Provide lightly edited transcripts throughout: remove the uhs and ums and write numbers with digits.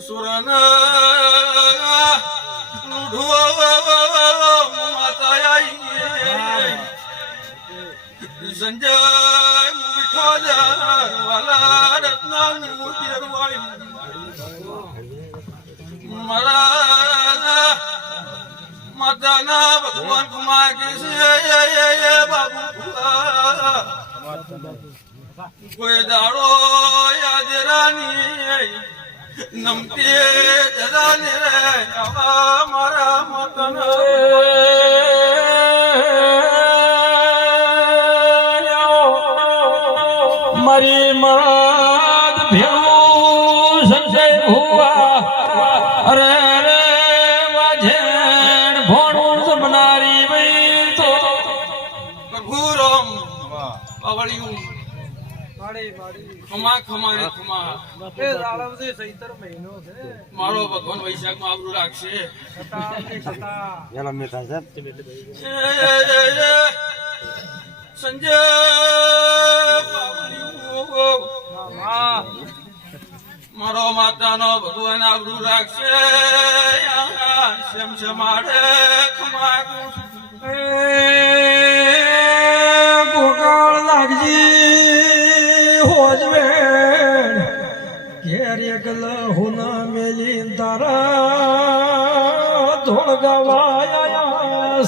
સુરના માતા સંજય વાલા રત્ના મારા માતાના ભગવાન કુમાર કે બાબુ કોઈ દાડો યાદ રાની નમતી જદાને મારા માતાના મારી માત ભેળું સંજય ભુવા અરે રે વાજેણ ભોણું જમનારી વઈ તો પ્રભુરમ પાવળિયું ખમા ખમા ને ખમા એ આળવજે ચૈત્ર મહિનો છે મારો ભગવાન વૈશાખ માં આબરૂ રાખશે સંજય મારો માતાનો ભગવાન આબરૂ રાખશે શેમ મારે ખમા ગોગાળ લાગજી હોજવેણ ઘેર એકલ હુના મેલી તારા ધોળ ગવાયા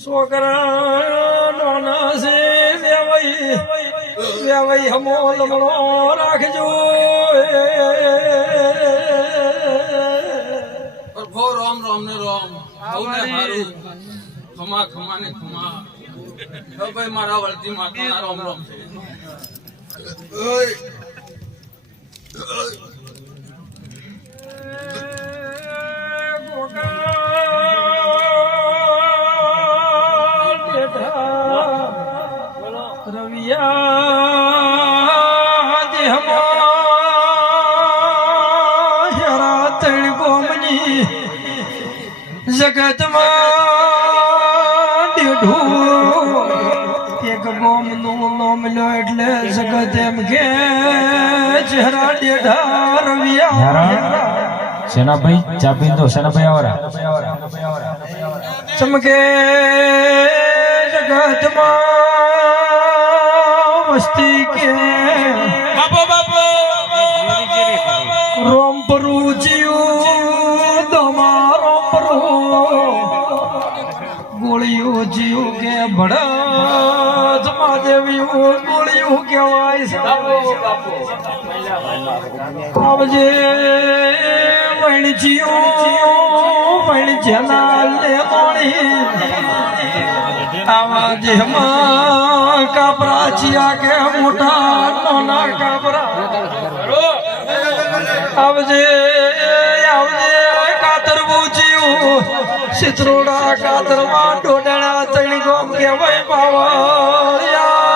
છોકરા નાના છે વેવાઈ હમો લમણો રાખજો પ્રભુ રામ રામ ને રામ સૌને હારું ખમા ખમા ને ખમા ભાઈ મારા વળતી માતા રામ રામ છે રવિયા દેહમાં હેરા તણ ગોમની જગતમાં દેઢું એક ગોમનું નામ લો એટલે જગત એમ કે ચહેરા દેઢા રવિયા સેનાભાઈ ચા પીંદો સેનાભાઈ આવરા ચમકે જગતમાં મસ્તી કે બાપો બાપો રોમપરુ જીવ દમા રોમપરુ ગોળીઓ જીવ કે ભડત મહાદેવીઓ ગોળીઓ કહેવાય છે આવજે વણ જીવ વણ જેના લે મોણી આવા જેમાં કાપરા ચિયા કે મોટા નાના કાપરા આવજે આવજે કાતરવું જીવું સિત્રોડા કાતરમાં ડોડણા તણી ગોમ કહેવાય પાવળિયા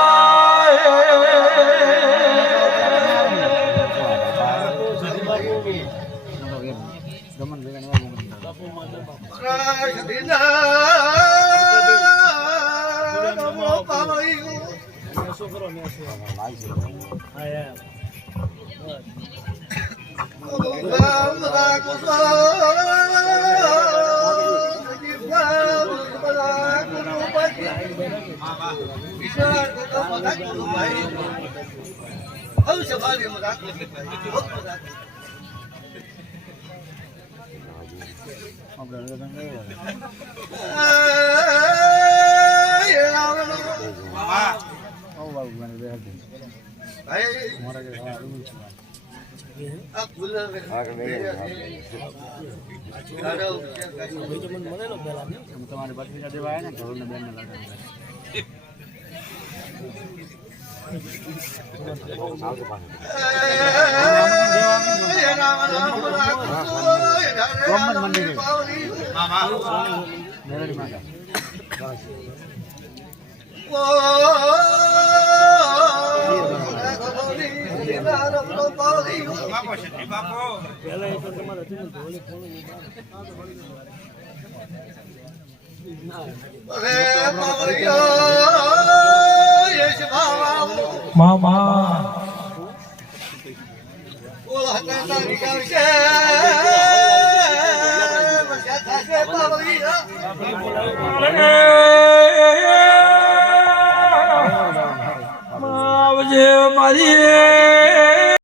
તમારે બત્રીજા દેવા આવ્યા ને ઘરોને બેન મામા આવજે મારી